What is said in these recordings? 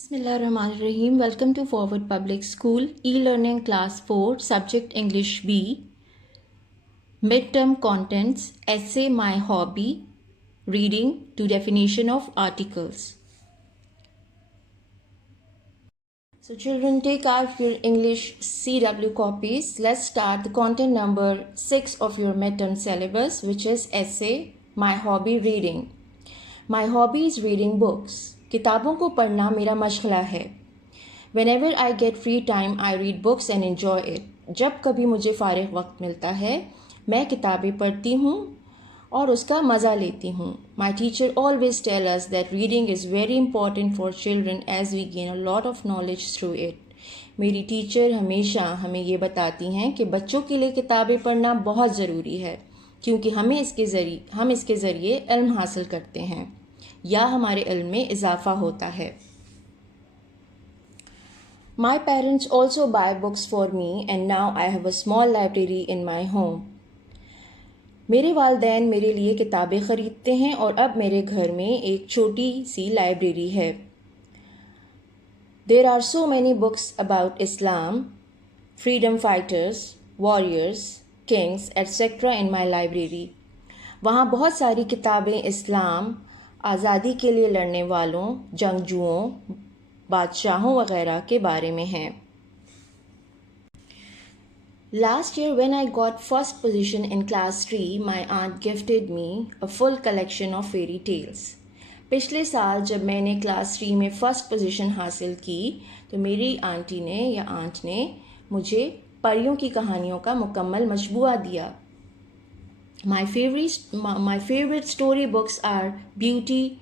Bismillahirrahmanirrahim. Welcome to Forward Public School e-learning class 4 subject English B midterm contents essay my hobby reading to definition of articles. So children, take out your English CW copies. Let's start the content number 6 of your midterm syllabus, which is essay my hobby reading. My hobby is reading books. किताबों को पढ़ना मेरा मशगला है. Whenever I get free time, I read books and enjoy it. जब कभी मुझे फ़ारिग वक्त मिलता है मैं किताबें पढ़ती हूँ और उसका मज़ा लेती हूँ. My teacher always tell us that reading is very important for children as we gain a lot of knowledge through it. मेरी टीचर हमेशा हमें ये बताती हैं कि बच्चों के लिए किताबें पढ़ना बहुत ज़रूरी है क्योंकि हम इसके ज़रिए इल्म हासिल करते हैं या हमारे इल्म में इजाफ़ा होता है. My parents also buy books for me and now I have a small library in my home. मेरे वालिदैन मेरे लिए किताबें ख़रीदते हैं और अब मेरे घर में एक छोटी सी लाइब्रेरी है. There are so many books about Islam, freedom fighters, warriors, kings, etc. in my library. वहाँ बहुत सारी किताबें इस्लाम, आज़ादी के लिए लड़ने वालों, जंगजुओं, बादशाहों वगैरह के बारे में हैं. Last year when I got first position in class 3, my aunt gifted me a full collection of fairy tales. पिछले साल जब मैंने क्लास 3 में फ़र्स्ट पोजीशन हासिल की तो मेरी आंटी ने या आंट ने मुझे परियों की कहानियों का मुकम्मल मजबूआ दिया. My favorite story books are Beauty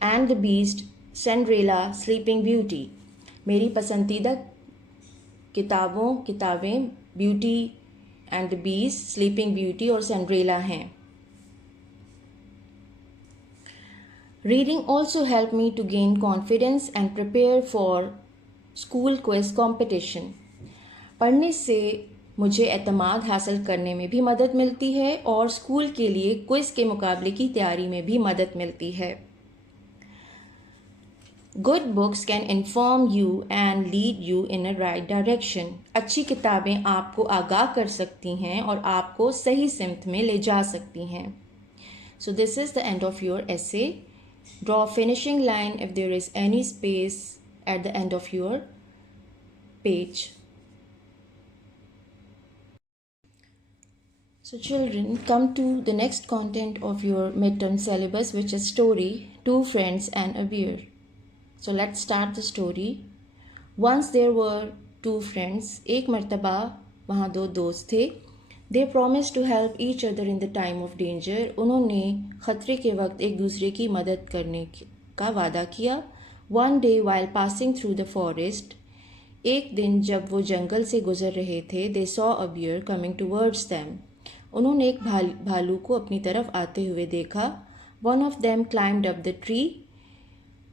and the Beast, Cinderella, Sleeping Beauty. मेरी पसंदीदा किताबें Beauty and the Beast, Sleeping Beauty और Cinderella हैं. Reading also helped me to gain confidence and prepare for school quiz competition. पढ़ने से मुझे एतमाद हासिल करने में भी मदद मिलती है और स्कूल के लिए क्विज़ के मुकाबले की तैयारी में भी मदद मिलती है. Good books can inform you and lead you in a right direction. अच्छी किताबें आपको आगाह कर सकती हैं और आपको सही सिमत में ले जा सकती हैं. So this is the end of your essay. Draw a finishing line if there is any space at the end of your page. So children, come to the next content of your midterm syllabus, which is story, Two Friends and a Bear. So let's start the story. Once there were two friends. एक मर्तबा वहाँ दो दोस्त थे. They promised to help each other in the time of danger. उन्होंने ख़तरे के वक्त एक दूसरे की मदद करने का वादा किया. One day while passing through the forest, एक दिन जब वो जंगल से गुजर रहे थे, they saw a bear coming towards them. उन्होंने एक भालू को अपनी तरफ आते हुए देखा. One of them climbed up the tree.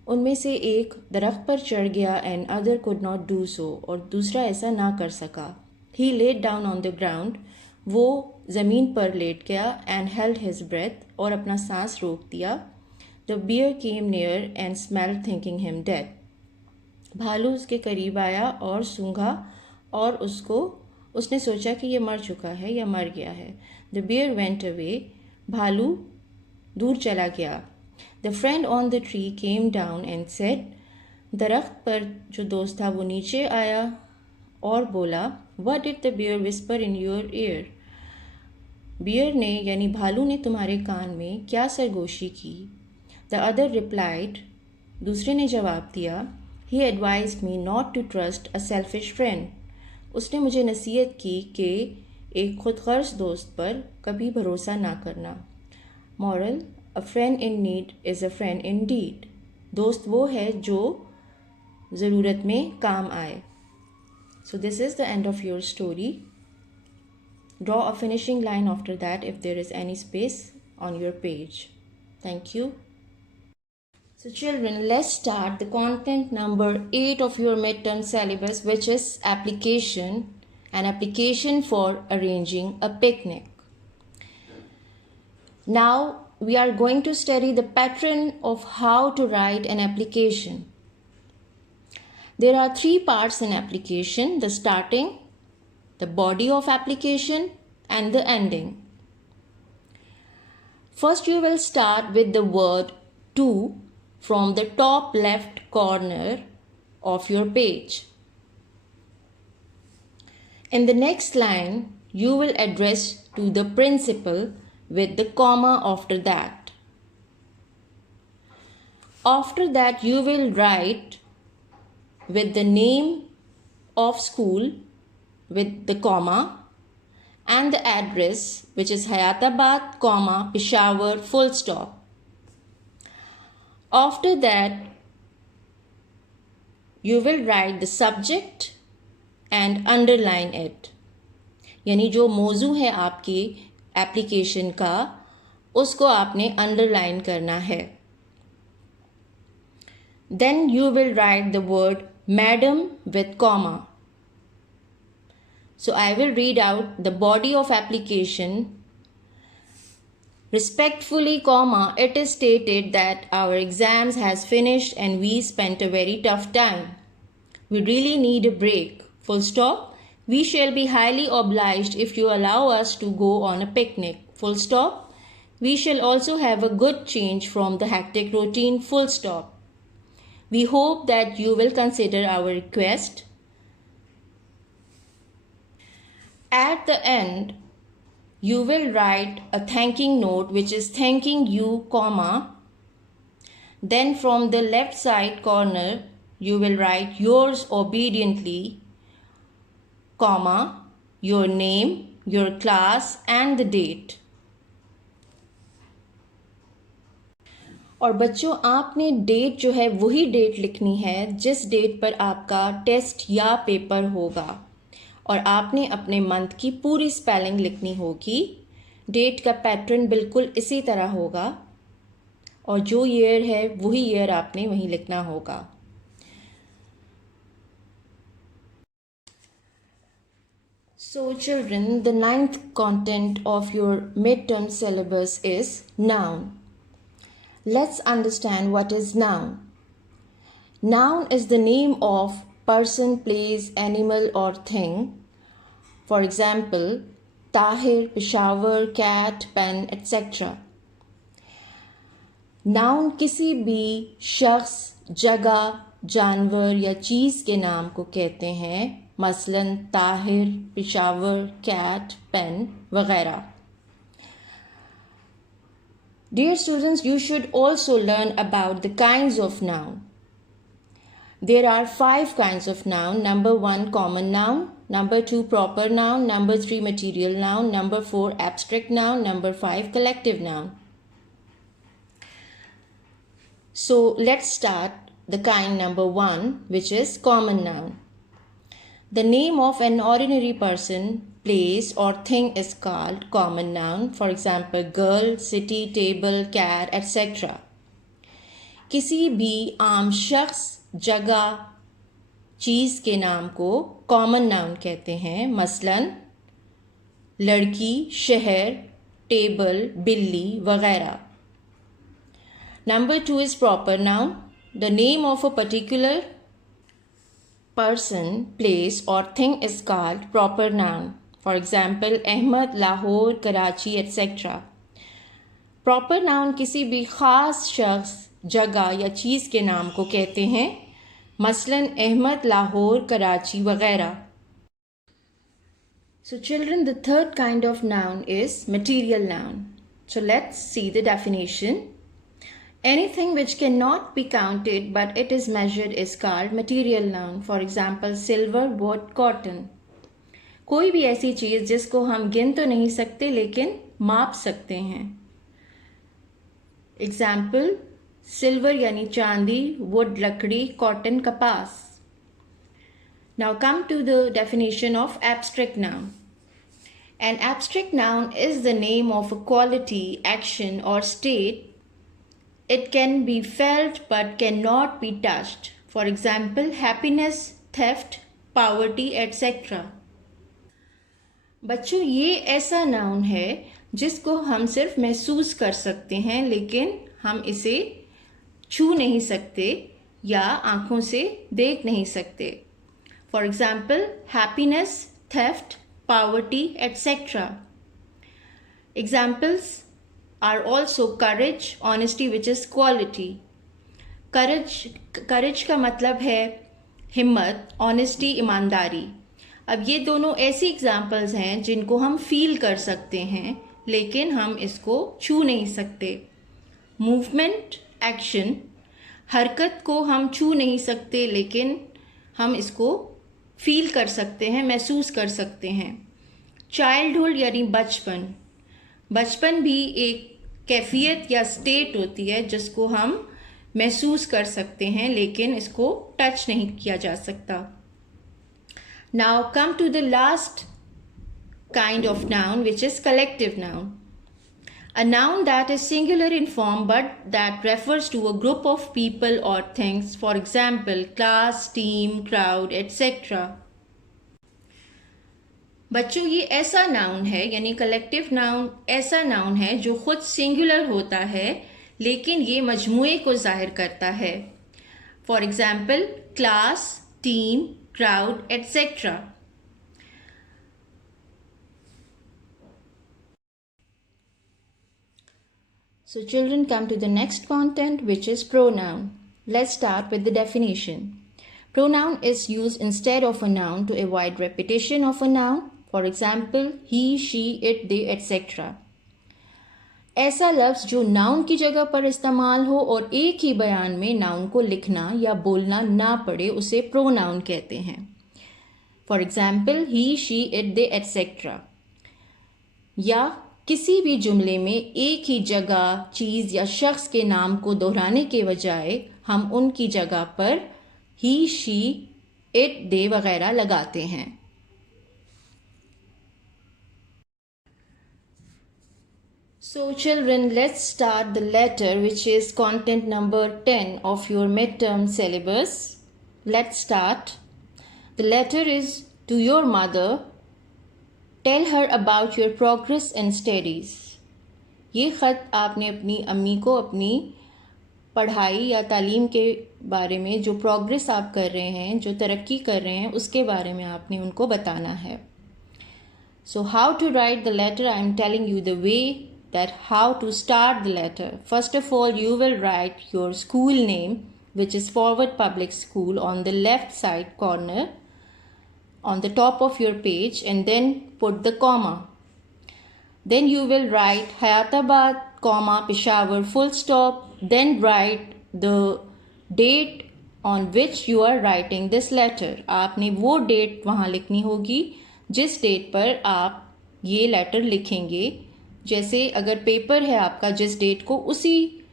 उनमें से एक दरख्त पर चढ़ गया and other could not do so. और दूसरा ऐसा ना कर सका. He laid down on the ground. वो ज़मीन पर लेट गया and held his breath. और अपना सांस रोक दिया. The bear came near and smelled thinking him dead. भालू उसके करीब आया और सूंघा और उसने सोचा कि ये मर चुका है या मर गया है. The bear went away. भालू दूर चला गया. The friend on the tree came down and said, दरख्त पर जो दोस्त था वो नीचे आया और बोला, What did the bear whisper in your ear? Bear ने यानी भालू ने तुम्हारे कान में क्या सरगोशी की. The other replied, दूसरे ने जवाब दिया, He advised me not to trust a selfish friend. उसने मुझे नसीहत की कि एक खुदगर्ज़ दोस्त पर कभी भरोसा ना करना. Moral: A friend in need is a friend indeed. दोस्त वो है जो ज़रूरत में काम आए. So this is the end of your story. Draw a finishing line after that if there is any space on your page. Thank you. So children, let's start the content number 8 of your midterm syllabus, which is an application for arranging a picnic. Now we are going to study the pattern of how to write an application. There are three parts in application: the starting, the body of application, and the ending. First, you will start with the word to from the top left corner of your page. In the next line, you will address to the principal with the comma after that. After that, you will write with the name of school with the comma and the address, which is Hayatabad, Peshawar, full stop. After that, you will write the subject and underline it. यानी जो मौजू है आपकी application का उसको आपने underline करना है. Then you will write the word madam with comma. So I will read out the body of application. Respectfully, comma, it is stated that our exams has finished and we spent a very tough time. We really need a break. Full stop. We shall be highly obliged if you allow us to go on a picnic. Full stop. We shall also have a good change from the hectic routine. Full stop. We hope that you will consider our request. At the end, you will write a thanking note which is thanking you, comma. Then from the left side corner, you will write yours obediently, comma, your name, your class and the date. और बच्चों, आपने date जो है वही date लिखनी है जिस date पर आपका टेस्ट या पेपर होगा और आपने अपने मंथ की पूरी स्पेलिंग लिखनी होगी. डेट का पैटर्न बिल्कुल इसी तरह होगा और जो ईयर है वही ईयर आपने वहीं लिखना होगा. So children, the 9th content of your midterm syllabus is noun. Let's understand what is noun. Noun is the name of person, place, animal or thing. For example, Tahir, Peshawar, cat, pen, etc. Noun किसी भी शख्स, जगह, जानवर या चीज़ के नाम को कहते हैं, मसलन ताहिर, पेशावर, कैट, पेन वगैरह. Dear students, you should also learn about the kinds of noun. There are 5 kinds of noun. Number 1, common noun. Number 2, proper noun. Number 3, material noun. Number 4, abstract noun. Number 5, collective noun. So let's start the kind number 1, which is common noun. The name of an ordinary person, place or thing is called common noun. For example, girl, city, table, cat, etc. किसी भी आम शख्स, जगह, चीज़ के नाम को common noun कहते हैं, मसलन लड़की, शहर, टेबल, बिल्ली वगैरह. Number 2 is proper noun. The name of a particular person, place or thing is called proper noun. For example, Ahmed, Lahore, Karachi, etc. Proper noun किसी भी ख़ास शख्स, जगह या चीज़ के नाम को कहते हैं, मसलन अहमद, लाहौर, कराची वगैरह. So children, the third kind of noun is material noun. So let's see the definition. Anything which cannot be counted but it is measured is called material noun. For example, silver, wood, cotton. कोई भी ऐसी चीज़ जिसको हम गिन तो नहीं सकते लेकिन माप सकते हैं. एग्जाम्पल, सिल्वर यानी चांदी, वुड लकड़ी, कॉटन कपास. Now come to the definition of abstract noun. An abstract noun is the name of a quality, action or state. It can be felt but cannot be touched. For example, happiness, theft, poverty, etc. बच्चों, ये ऐसा noun है जिसको हम सिर्फ महसूस कर सकते हैं लेकिन हम इसे छू नहीं सकते. या आंखों से देख नहीं सकते. For example happiness, theft, poverty etcetera. Examples are also courage, honesty which is quality. courage का मतलब है हिम्मत, honesty ईमानदारी. अब ये दोनों ऐसी एग्जाम्पल्स हैं जिनको हम फील कर सकते हैं लेकिन हम इसको छू नहीं सकते. मूवमेंट, एक्शन, हरकत को हम छू नहीं सकते लेकिन हम इसको फील कर सकते हैं, महसूस कर सकते हैं. चाइल्डहुड यानी बचपन. बचपन भी एक कैफियत या स्टेट होती है जिसको हम महसूस कर सकते हैं लेकिन इसको टच नहीं किया जा सकता. Now come to the last kind of noun which is collective noun. A noun that is singular in form but that refers to a group of people or things, for example, class, team, crowd, etc. बच्चों ये ऐसा noun है यानी collective noun ऐसा noun है जो खुद singular होता है लेकिन ये मजमूए को जाहिर करता है. For example class, team, crowd etcetera. So children, come to the next content which is pronoun. Let's start with the definition. Pronoun is used instead of a noun to avoid repetition of a noun. For example, he, she, it, they, etc. ऐसा लफ्ज़ जो noun की जगह पर इस्तेमाल हो और एक ही बयान में नाउन को लिखना या बोलना ना पड़े उसे प्रोनाउन कहते हैं. For example he, she, it, they etcetera. या किसी भी जुमले में एक ही जगह, चीज़ या शख्स के नाम को दोहराने के बजाय हम उनकी जगह पर ही, शी, इट, दे वगैरह लगाते हैं. So children, let's start the letter which is content number 10 of your midterm syllabus. Let's start. The letter is to your mother. Tell her about your progress and studies. ये ख़त आपने अपनी अम्मी को अपनी पढ़ाई या तालीम के बारे में जो प्रोग्रेस आप कर रहे हैं, जो तरक्की कर रहे हैं, उसके बारे में आपने उनको बताना है. So how to write the letter? I am telling you the way that how to start the letter. First of all, you will write your school name, which is Forward Public School, on the left side corner on the top of your page, and then put the comma. Then you will write Hayatabad, comma, Peshawar, full stop. Then write the date on which you are writing this letter. आपने वो date वहाँ लिखनी होगी जिस date पर आप ये letter लिखेंगे. जैसे अगर पेपर है आपका, जिस डेट को, उसी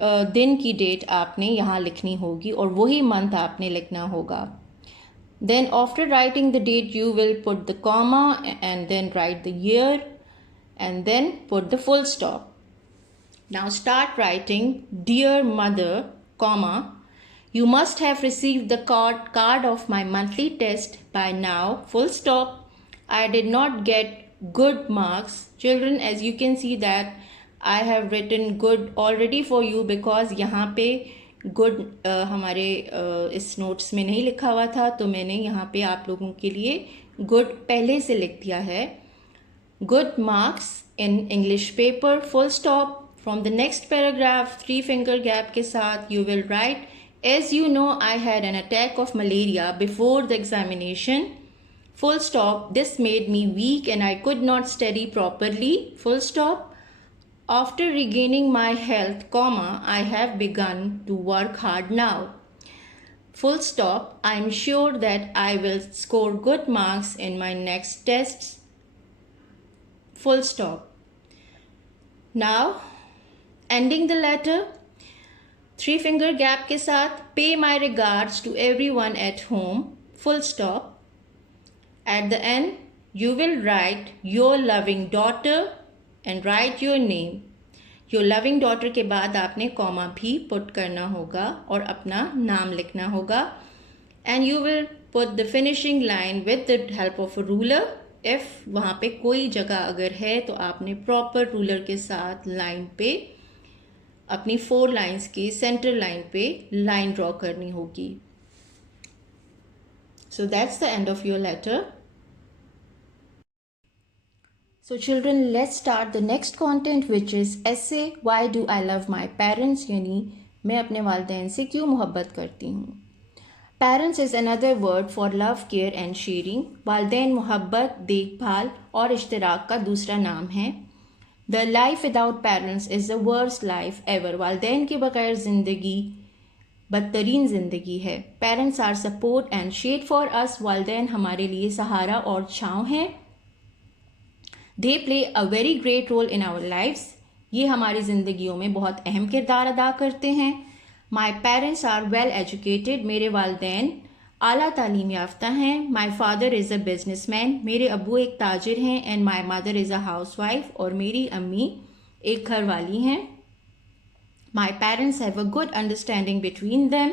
दिन की डेट आपने यहाँ लिखनी होगी और वही मंथ आपने लिखना होगा. Then after writing the date, you will put the comma and then write the year and then put the full stop. Now start writing, Dear Mother, comma, you must have received the card of my monthly test by now, full stop. I did not get good marks. Children, as you can see that I have written good already for you because यहाँ पे good हमारे इस notes में नहीं लिखा हुआ था, तो मैंने यहाँ पे आप लोगों के लिए good पहले से लिख दिया है. Good marks in English paper, full stop. From the next paragraph, 3 finger gap के साथ you will write, as you know I had an attack of malaria before the examination, full stop. This made me weak and I could not study properly, full stop. After regaining my health, comma, I have begun to work hard now, full stop. I am sure that I will score good marks in my next tests, full stop. Now ending the letter, 3 finger gap के साथ, pay my regards to everyone at home, full stop. At the end, you will write your loving daughter and write your name. Your loving daughter के बाद आपने comma भी put करना होगा और अपना नाम लिखना होगा. And you will put the finishing line with the help of a ruler. If वहाँ पे कोई जगह अगर है तो आपने प्रॉपर रूलर के साथ लाइन पे अपनी 4 लाइन्स की सेंट्रल लाइन पे लाइन ड्रॉ करनी होगी. So that's the end of your letter. So children, let's start the next content, which is essay Why do I love my parents, यानी मैं अपने वालिदैन से क्यों मोहब्बत करती हूँ. Parents is another word for love, care and sharing. वालिदैन मोहब्बत, देखभाल और इश्तिराक का दूसरा नाम है. The life without parents is the worst life ever. वालिदैन के बगैर ज़िंदगी बदतरीन ज़िंदगी है. Parents are support and shade for us. वालिदैन हमारे लिए सहारा और छाँव हैं. They play a very great role in our lifes. ये हमारी ज़िंदगियों में बहुत अहम किरदार अदा करते हैं. My parents are well educated. मेरे वालिदैन आला तालीम याफ्ता हैं. My father is a business man. मेरे अब्बू एक ताजिर हैं. And my mother is a house wife. और मेरी अम्मी एक घर वाली हैं. My parents have a good understanding between them.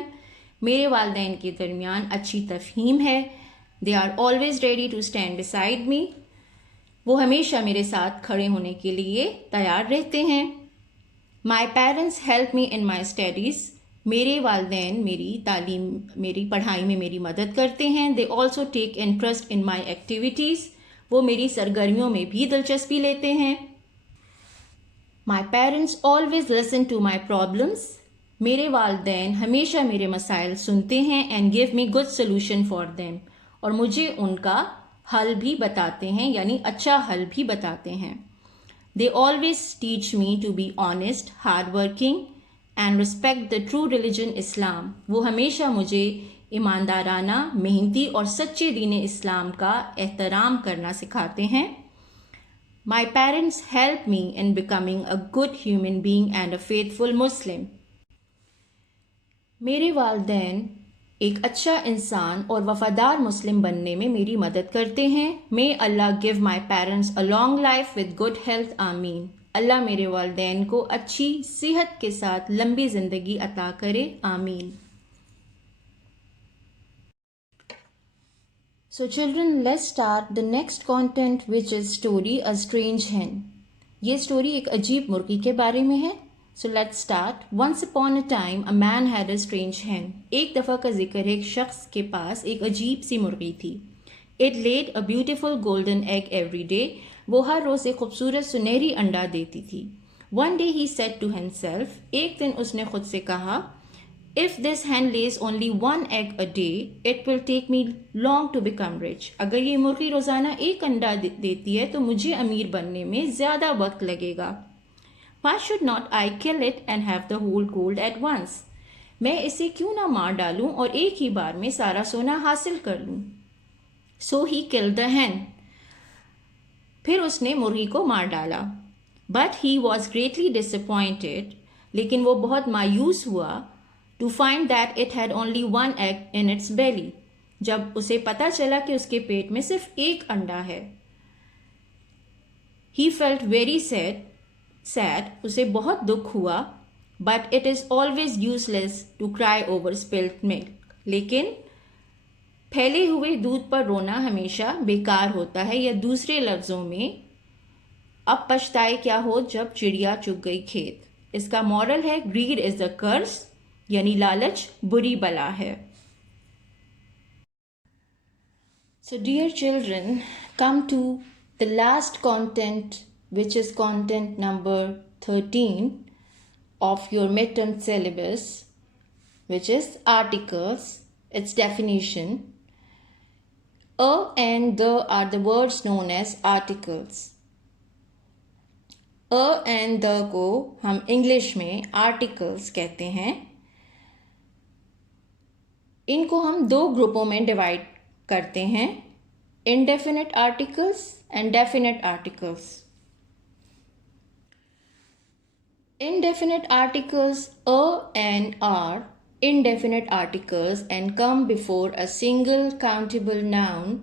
मेरे वालिदैन के दरमियान अच्छी तफहीम है. They are always ready to stand beside me. वो हमेशा मेरे साथ खड़े होने के लिए तैयार रहते हैं. My parents help me in my studies. मेरे वालिदैन मेरी पढ़ाई में मेरी मदद करते हैं. They also take interest in my activities. वो मेरी सरगर्मियों में भी दिलचस्पी लेते हैं. My parents always listen to my problems. मेरे वालिदैन हमेशा मेरे मसाइल सुनते हैं and give me good solution for them. और मुझे उनका हल भी बताते हैं, यानी अच्छा हल भी बताते हैं. They always teach me to be honest, hardworking and respect the true religion Islam. वो हमेशा मुझे ईमानदाराना, मेहनती और सच्चे दीन इस्लाम का एहतराम करना सिखाते हैं. My parents helped me in becoming a good human being and a faithful Muslim. मेरे वालिदैन एक अच्छा इंसान और वफादार मुस्लिम बनने में मेरी मदद करते हैं. May Allah give my parents a long life with good health. आमीन. अल्लाह मेरे वालिदैन को अच्छी सेहत के साथ लंबी ज़िंदगी अता करे. आमीन. So children, let's start the next content, which is story A Strange Hen. ये स्टोरी एक अजीब मुर्गी के बारे में है. So let's start. Once upon a time, a man had a strange hen. एक दफ़ा का जिक्र है, एक शख्स के पास एक अजीब सी मुर्गी थी. It laid a beautiful golden egg every day. वो हर रोज़ एक खूबसूरत सुनहरी अंडा देती थी. One day he said to himself. एक दिन उसने खुद से कहा, If this hen lays only one egg a day, it will take me long to become rich. अगर ये मुर्गी रोज़ाना एक अंडा देती है तो मुझे अमीर बनने में ज़्यादा वक्त लगेगा. Why should not I kill it and have the whole gold at once? मैं इसे क्यों ना मार डालूं और एक ही बार में सारा सोना हासिल कर लूं. So he killed the hen. फिर उसने मुर्गी को मार डाला. But he was greatly disappointed. लेकिन वो बहुत मायूस हुआ to find that it had only one egg in its belly. जब उसे पता चला कि उसके पेट में सिर्फ एक अंडा है. He felt very sad. उसे बहुत दुख हुआ. But it is always useless to cry over spilt milk. लेकिन फैले हुए दूध पर रोना हमेशा बेकार होता है, या दूसरे लफ्ज़ों में अब पछताए क्या हो जब चिड़िया चुग गई खेत. इसका मॉरल है ग्रीड इज अ कर्स, यानी लालच बुरी बला है. So dear children, come to the last content, which is content number 13 of your midterm syllabus, which is articles, its definition. A and the are the words known as articles. A and the को हम English में articles कहते हैं. इनको हम दो ग्रुपों में divide करते हैं, indefinite articles and definite articles. Indefinite articles a and are indefinite articles and come before a single countable noun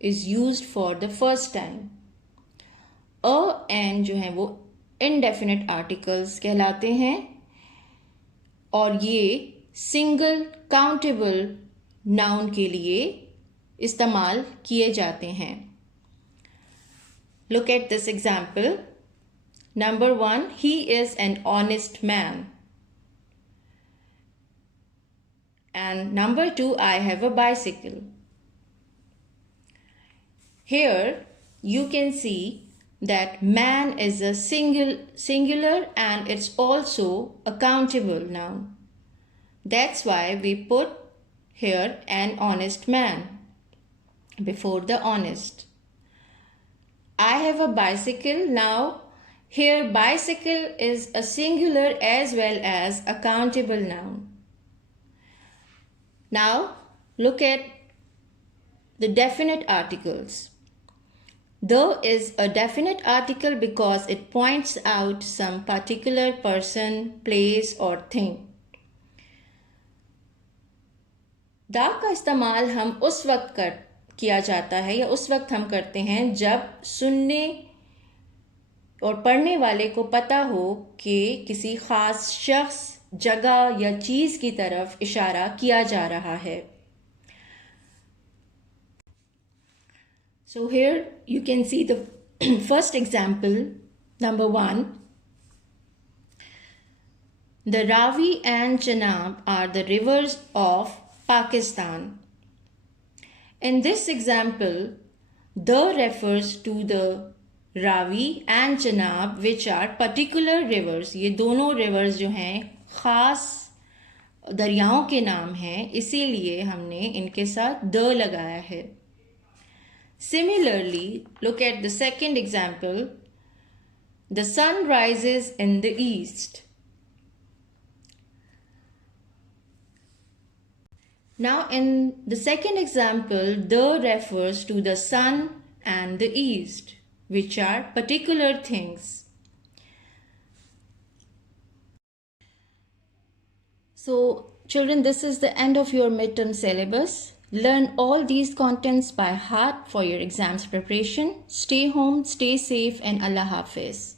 is used for the first time. A and जो हैं वो indefinite articles कहलाते हैं और ये सिंगल काउंटेबल नाउन के लिए इस्तेमाल किए जाते हैं. Look at this example. Number 1, he is an honest man. And number 2, I have a bicycle. Here you can see that man is a singular and it's also a countable noun. That's why we put here an honest man before the honest. I have a bicycle. Now here bicycle is a singular as well as a countable noun. Now look at the definite articles. The is a definite article because it points out some particular person, place or thing. दा का इस्तेमाल हम उस वक्त किया जाता है या उस वक्त हम करते हैं जब सुनने और पढ़ने वाले को पता हो कि किसी खास शख्स, जगह या चीज़ की तरफ इशारा किया जा रहा है. So here you can see the first example, number 1. The Ravi and Chenab are the rivers of Pakistan. In this example, the refers to the Ravi and Chenab which are particular rivers. ये दोनों rivers जो हैं ख़ास दरियाओं के नाम हैं, इसीलिए हमने इनके साथ द लगाया है. Similarly, look at the second example. The sun rises in the east. Now in the second example, the refers to the sun and the east, which are particular things. So children, this is the end of your midterm syllabus. Learn all these contents by heart for your exams preparation. Stay home, stay safe, and Allah Hafiz.